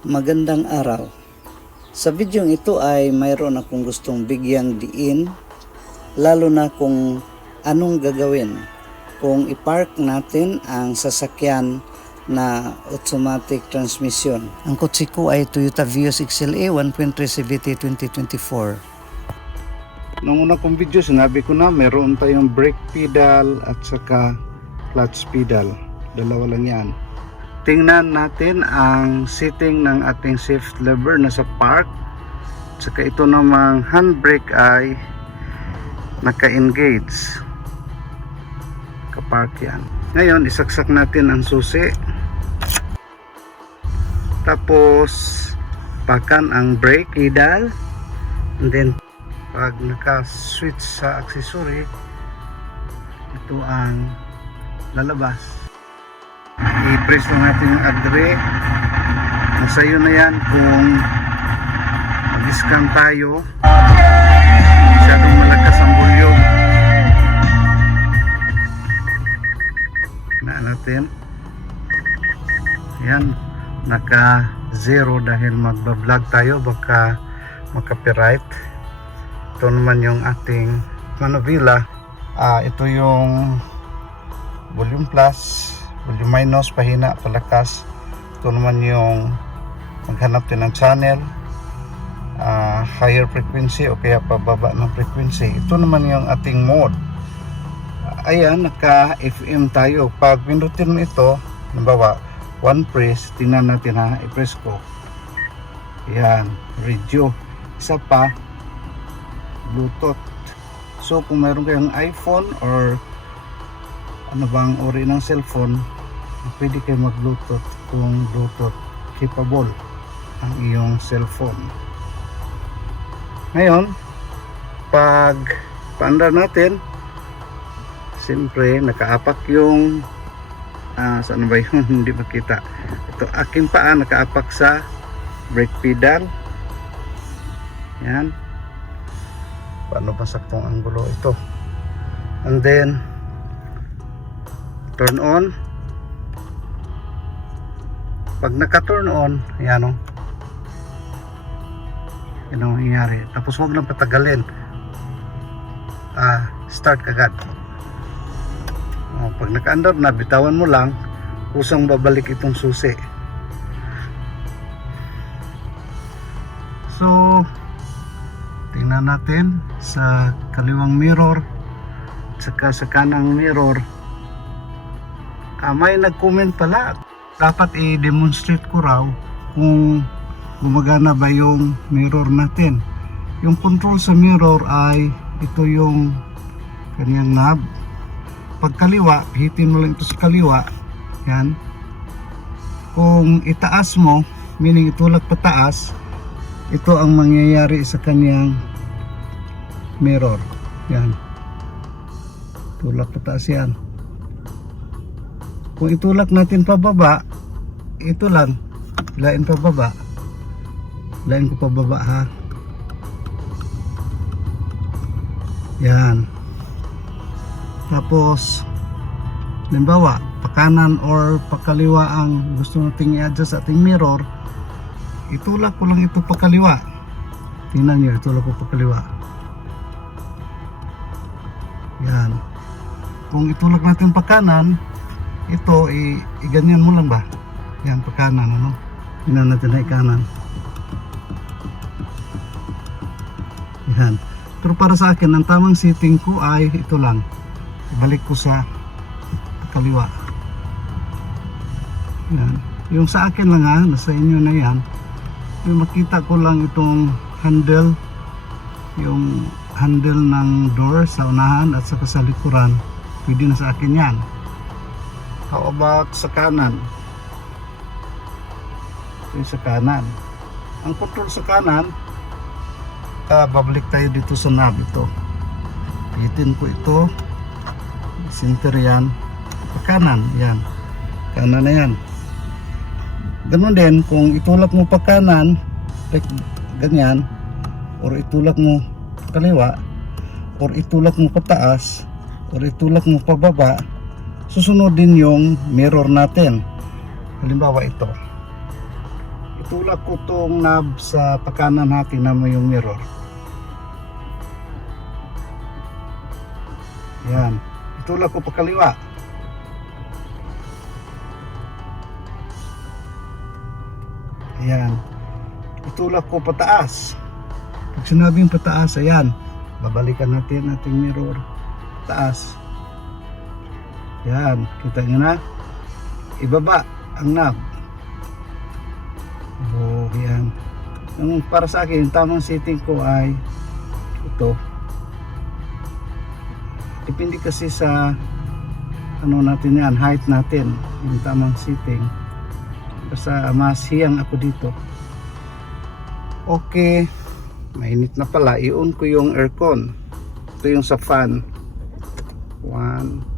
Magandang araw. Sa videong ito ay mayroon akong gustong bigyang diin, lalo na kung anong gagawin kung ipark natin ang sasakyan na automatic transmission. Ang kotse ko ay Toyota Vios XLA 1.3 CVT 2024. Nung una kong video, sinabi ko na meron tayong brake pedal at saka clutch pedal. Dalawa lang yan. Tingnan natin ang setting ng ating shift lever na sa park. Saka ito namang handbrake ay naka-engage. Kapark yan. Ngayon, isaksak natin ang susi. Tapos, pakan ang brake pedal. And then, pag naka-switch sa accessory, ito ang lalabas. I-press lang natin yung agree. Nasa iyo na yan kung mag-scan tayo. Masyadong malakas ang volume. Na natin. Yan. Naka zero dahil magbablog tayo. Baka makapiright. Ito naman yung ating manubila. Ah, ito yung volume plus, volume minus, pahina, palakas. Ito naman yung maghanap din ng channel, ah, higher frequency o kaya pababa ng frequency. Ito naman yung ating mode. Ayan, naka FM tayo. Pag pinutin mo ito, halimbawa, one press, tingnan natin ha, i-press ko. Yan, radio. Isa pa, Bluetooth. So kung meron kayong iPhone or ano bang uri ng cellphone, pwede kayo mag-Bluetooth kung Bluetooth capable ang iyong cellphone. Ngayon, pag paandar natin, siyempre nakaapak yung ah, saan ba yun? Hindi makita. Ito, aking paa nakaapak sa brake pedal. Yan paano ba saktong anggulo ito and then turn on. Pag naka turn on yan o yan ang nangyayari tapos huwag lang patagalin. Ah, start kagad o, pag naka under na bitawan mo lang. Kusang babalik itong susi. So tingnan natin sa kaliwang mirror saka sa kanang mirror ah, may nag-comment pala. Dapat i-demonstrate ko raw kung gumagana ba yung mirror natin. Yung control sa mirror ay ito yung kanyang knob. Pag kaliwa hitin mo lang ito sa kaliwa. Yan. Kung itaas mo meaning itulak pataas ito ang mangyayari sa kanyang mirror. Yan. Tulak pataas yan kung itulak natin pababa ito lang. Lain pababa. Lain ko pababa ha? Yan. Tapos halimbawa pakanan or pakaliwa ang gusto nating i-adjust sa ating mirror itulak ko lang ito pakaliwa. Tingnan nyo itulak ko pakaliwa. Yan. Kung itulak natin pakanan ito i, iganyan mo lang ba? Yan pakanan ano? Tingnan natin ay kanan yan. Pero para sa akin ang tamang setting ko ay ito lang. Balik ko sa kaliwa. Yan. Yung sa akin lang ha nasa inyo na yan. Yung makita ko lang itong handle. Yung handle ng door sa unahan at sa likuran. Pwede na sa akin yan how about sa kanan? Ito yung sa kanan. Ang control sa kanan ah, babalik tayo dito sa knob ito. Pitin ko ito. Center yan. Sa kanan yan. Kanan na yan. Ganun din kung itulak mo pa kanan like ganyan or itulak mo kaliwa or itulak mo pataas or itulak mo pababa susunod din yung mirror natin halimbawa ito itulak ko tong knob sa pakanan natin na may yung mirror. Yan. Itulak ko pa kaliwa. Ayan. Itulak ko pataas. Pag sinabing pataas, ayan. Babalikan natin ating mirror. Taas. Yan. Kita nyo na. Ibaba ang knob. Oh, yan. Yung para sa akin, yung tamang setting ko ay ito. Depende kasi sa ano natin yan, height natin, yung tamang setting. Basta mas hiyang ako dito. Okay. Mainit na pala. I-on ko yung aircon. Ito yung sa fan. One.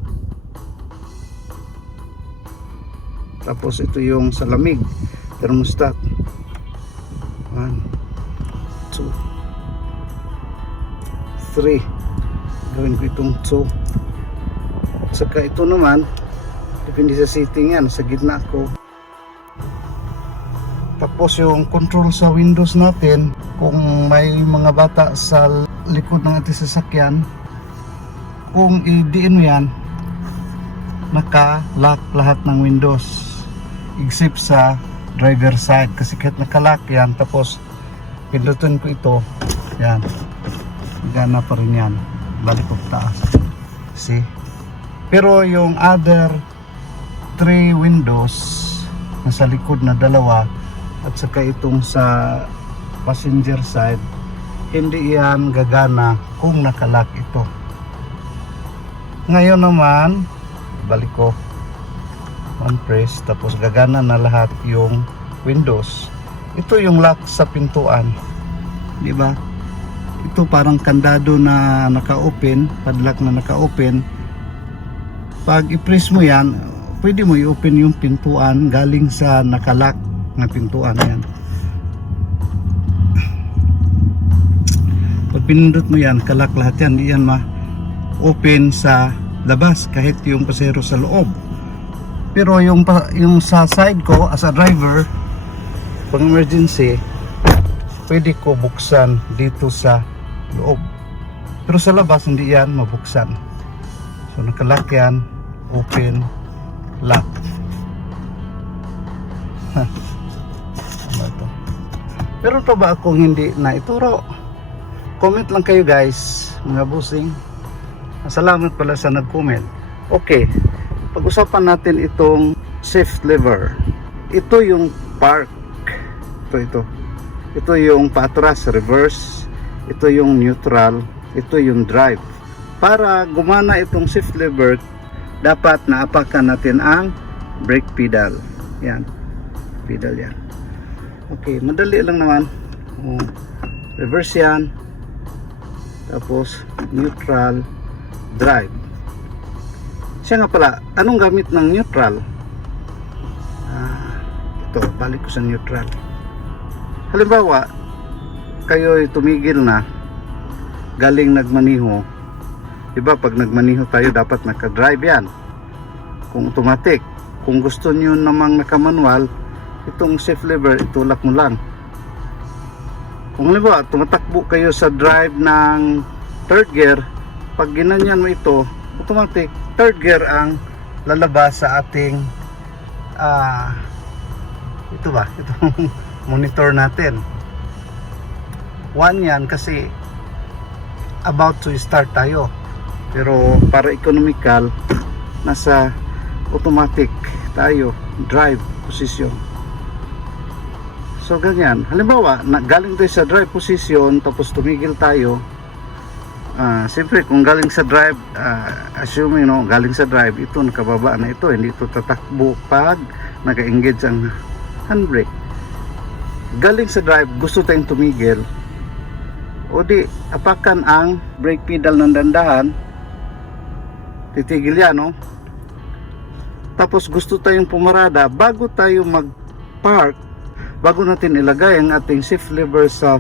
Tapos ito yung sa lamig. Thermostat. One. Two. Three. Gawin ko itong two. Saka ito naman, depende sa setting yan. Sa gitna ko. Tapos yung control sa windows natin, kung may mga bata sa likod ng ating sasakyan, kung i-diin mo yan, naka-lock lahat ng windows. Except sa driver side. Kasi kahit naka-lock yan, tapos pindutin ko ito, yan. Gana pa rin yan. Balik ko taas. See? Pero yung other three windows, nasa likod na dalawa, at saka itong sa passenger side hindi yan gagana kung nakalock ito ngayon naman balik ko one press tapos gagana na lahat yung windows. Ito yung lock sa pintuan di ba? Ito parang kandado na naka-open padlock na naka-open. Pag i-press mo yan pwede mo i-open yung pintuan galing sa nakalock na pintuan yan pag pinindot mo yan kalak lahat yan di yan ma open sa labas kahit yung pasero sa loob pero yung yung sa side ko as a driver pag emergency pwede ko buksan dito sa loob. Pero sa labas hindi yan mabuksan. So nakalak yan open lock. Ano pero to ba akong hindi na ituro? Comment lang kayo guys mga busing. Salamat pala sa nag-comment. Okay pag-usapan natin itong shift lever. Ito yung park. Ito ito. Ito yung patras reverse. Ito yung neutral. Ito yung drive. Para gumana itong shift lever dapat naapakan natin ang brake pedal. Yan. Pedal yan. Okay madali lang naman. Oh, reverse yan. Tapos neutral drive siya nga pala anong gamit ng neutral? Ah, ito balik ko sa neutral. Halimbawa kayo tumigil na galing nagmaniho. Diba pag nagmaniho tayo dapat naka-drive yan. Kung automatic kung gusto nyo namang naka-manual itong safe lever itulak mo lang. Kung halimbawa tumatakbo kayo sa drive ng third gear pag ginanyan mo ito automatic third gear ang lalabas sa ating ah ito ba? Itong monitor natin. One yan kasi about to start tayo. Pero para economical nasa automatic tayo drive position. So ganyan. Halimbawa galing tayo sa drive position tapos tumigil tayo Ah, siyempre kung galing sa drive, ah, assuming no, galing sa drive, ito nakababa na ito, hindi ito tatakbo pag naka-engage ang handbrake. Galing sa drive, gusto tayong tumigil. O di, apakan ang brake pedal ng dandahan. Titigil yan, no? Tapos gusto tayong pumarada, bago tayo mag-park, bago natin ilagay ang ating shift lever sa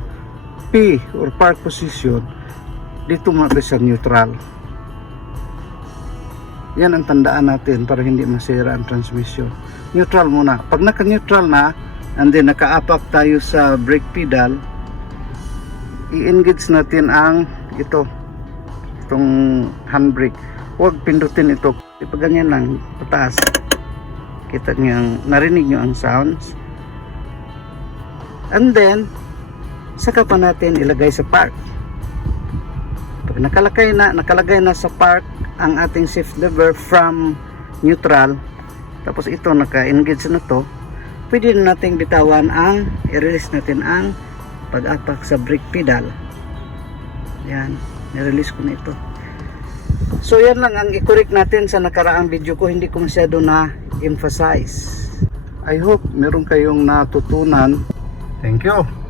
P or park position, dito tayo sa neutral? Yan ang tandaan natin para hindi masira ang transmission. Neutral muna. Pag naka neutral na and then nakaapak tayo sa brake pedal i-engage natin ang ito itong handbrake huwag pindutin ito. Pag ganyan lang pataas. Kita niyo narinig niyo ang sounds? And then saka pa natin ilagay sa park pag nakalagay na nakalagay na sa park ang ating shift lever from neutral. Tapos ito naka-engage na to. Pwede na nating bitawan ang i-release natin ang pag-apak sa brake pedal. Yan nirelease ko na ito. So yan lang ang i-correct natin sa nakaraang video ko. Hindi ko masyado na emphasize I hope meron kayong natutunan. Thank you